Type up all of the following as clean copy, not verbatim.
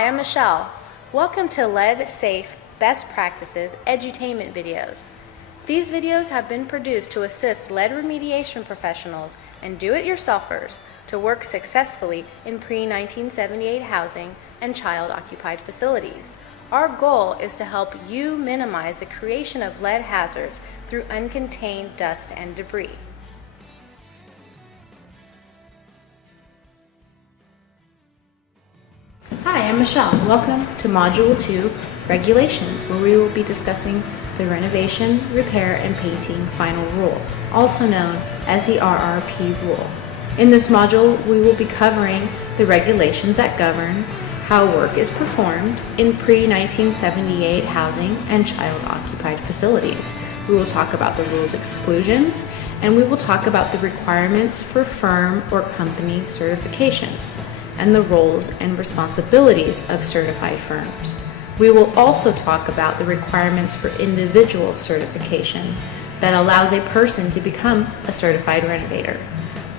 Hi, I'm Michelle. Welcome to Lead Safe Best Practices Edutainment videos. These videos have been produced to assist lead remediation professionals and do-it-yourselfers to work successfully in pre-1978 housing and child-occupied facilities. Our goal is to help you minimize the creation of lead hazards through uncontained dust and debris. Hi, I'm Michelle. Welcome to Module 2, Regulations, where we will be discussing the Renovation, Repair, and Painting Final Rule, also known as the RRP Rule. In this module, we will be covering the regulations that govern how work is performed in pre-1978 housing and child-occupied facilities. We will talk about the rules exclusions, and we will talk about the requirements for firm or company certifications and the roles and responsibilities of certified firms. We will also talk about the requirements for individual certification that allows a person to become a certified renovator,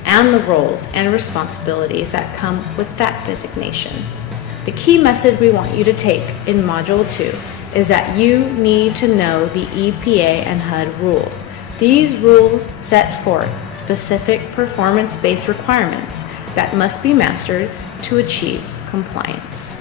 and the roles and responsibilities that come with that designation. The key message we want you to take in Module 2 is that you need to know the EPA and HUD rules. These rules set forth specific performance-based requirements that must be mastered to achieve compliance.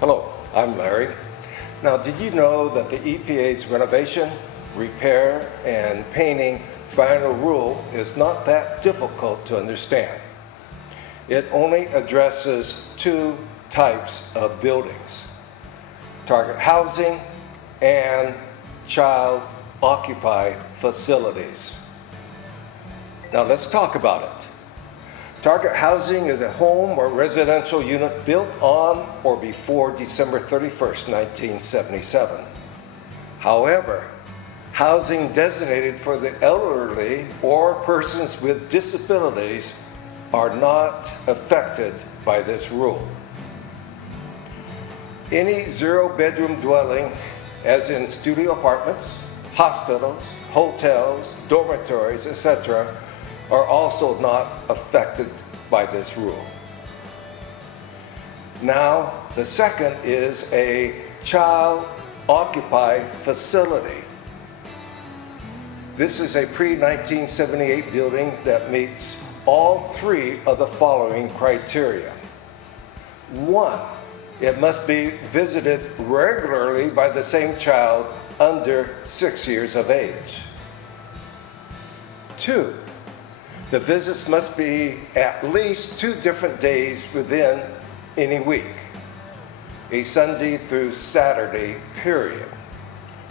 Hello, I'm Larry. Now, did you know that the EPA's renovation, repair, and painting final rule is not that difficult to understand? It only addresses two types of buildings: target housing and child-occupied facilities. Now let's talk about it. Target housing is a home or residential unit built on or before December 31st, 1977. However, housing designated for the elderly or persons with disabilities are not affected by this rule. Any zero-bedroom dwelling, as in studio apartments, hospitals, hotels, dormitories, etc., are also not affected by this rule. Now, the second is a child-occupied facility. This is a pre-1978 building that meets all three of the following criteria. 1, it must be visited regularly by the same child under 6 years of age. 2, the visits must be at least 2 different days within any week, a Sunday through Saturday period,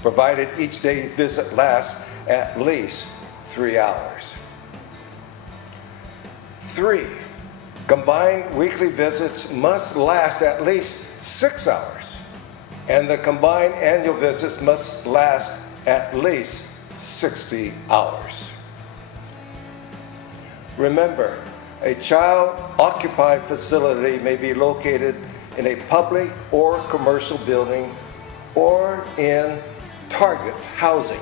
provided each day visit lasts at least 3 hours. 3, combined weekly visits must last at least 6 hours, and the combined annual visits must last at least 60 hours. Remember, a child-occupied facility may be located in a public or commercial building or in target housing.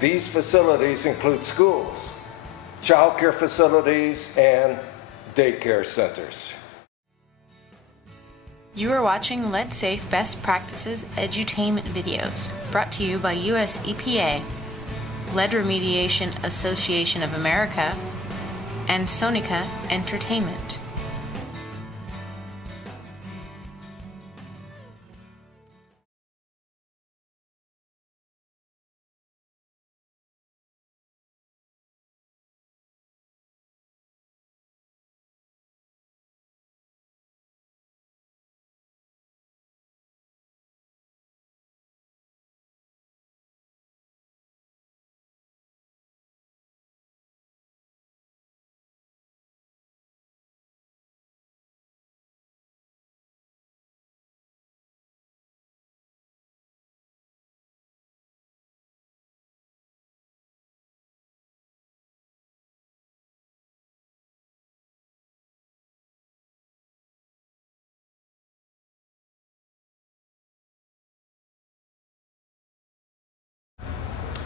These facilities include schools, child care facilities, and daycare centers. You are watching Lead Safe Best Practices Edutainment videos, brought to you by US EPA, Lead Remediation Association of America, and Sonica Entertainment.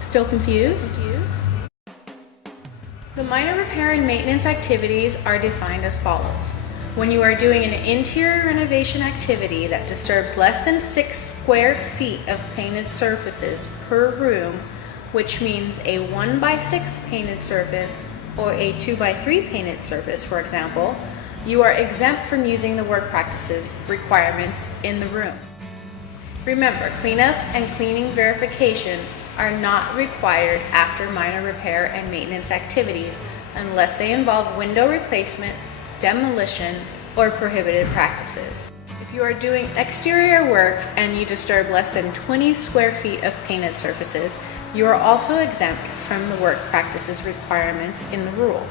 Still confused? The minor repair and maintenance activities are defined as follows. When you are doing an interior renovation activity that disturbs less than 6 square feet of painted surfaces per room, which means a 1x6 painted surface or a 2x3 painted surface, for example, you are exempt from using the work practices requirements in the room. Remember, cleanup and cleaning verification are not required after minor repair and maintenance activities unless they involve window replacement, demolition, or prohibited practices. If you are doing exterior work and you disturb less than 20 square feet of painted surfaces, you are also exempt from the work practices requirements in the rule.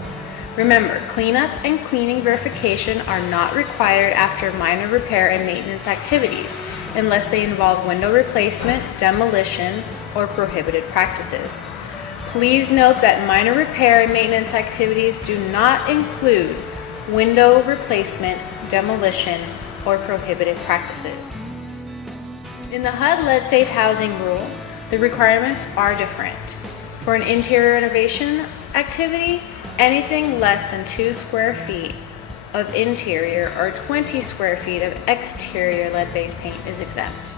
Remember, cleanup and cleaning verification are not required after minor repair and maintenance activities unless they involve window replacement, demolition, or prohibited practices. Please note that minor repair and maintenance activities do not include window replacement, demolition, or prohibited practices. In the HUD Lead Safe Housing Rule, the requirements are different. For an interior renovation activity, anything less than 2 square feet of interior or 20 square feet of exterior lead-based paint is exempt.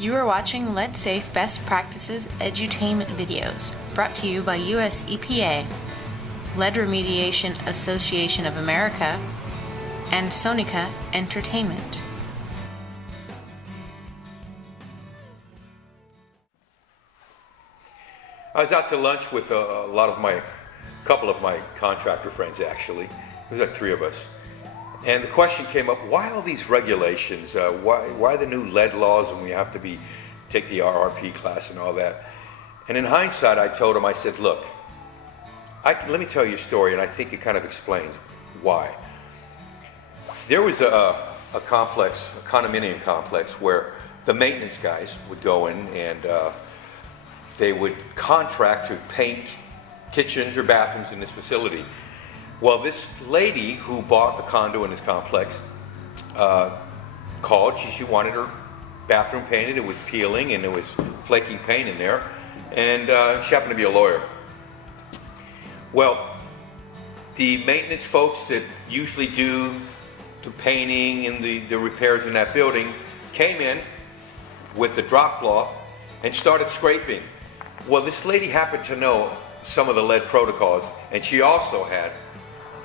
You are watching Lead Safe Best Practices Edutainment videos, brought to you by US EPA, Lead Remediation Association of America, and Sonica Entertainment. I was out to lunch with a couple of my contractor friends actually. There was like 3 of us. And the question came up, why all these regulations? Why the new lead laws and we have to take the RRP class and all that? And in hindsight, I told him, I said, look, let me tell you a story, and I think it kind of explains why. There was a condominium complex, where the maintenance guys would go in and they would contract to paint kitchens or bathrooms in this facility. Well, this lady who bought the condo in this complex called. She wanted her bathroom painted. It was peeling and it was flaking paint in there. And she happened to be a lawyer. Well, the maintenance folks that usually do the painting and the repairs in that building came in with the drop cloth and started scraping. Well, this lady happened to know some of the lead protocols, and she also had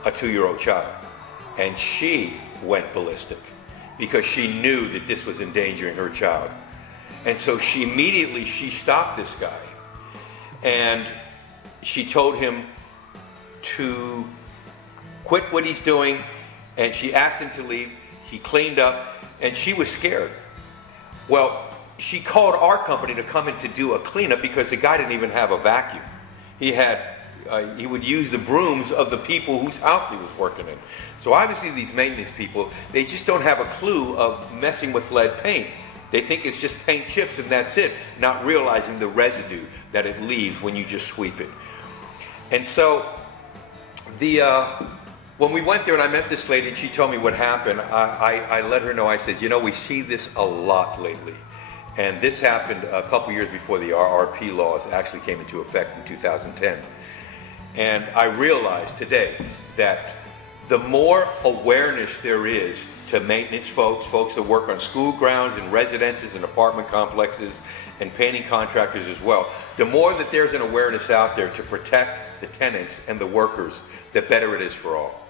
a 2-year-old child, and she went ballistic because she knew that this was endangering her child. And so she immediately stopped this guy, and she told him to quit what he's doing, and she asked him to leave. He cleaned up, and she was scared. Well, she called our company to come in to do a cleanup because the guy didn't even have a vacuum. He would use the brooms of the people whose house he was working in. So obviously these maintenance people, they just don't have a clue of messing with lead paint. They think it's just paint chips and that's it, not realizing the residue that it leaves when you just sweep it. And so when we went there and I met this lady and she told me what happened, I let her know. I said, you know, we see this a lot lately. And this happened a couple years before the RRP laws actually came into effect in 2010. And I realized today that the more awareness there is to maintenance folks that work on school grounds and residences and apartment complexes and painting contractors as well, the more that there's an awareness out there to protect the tenants and the workers, the better it is for all.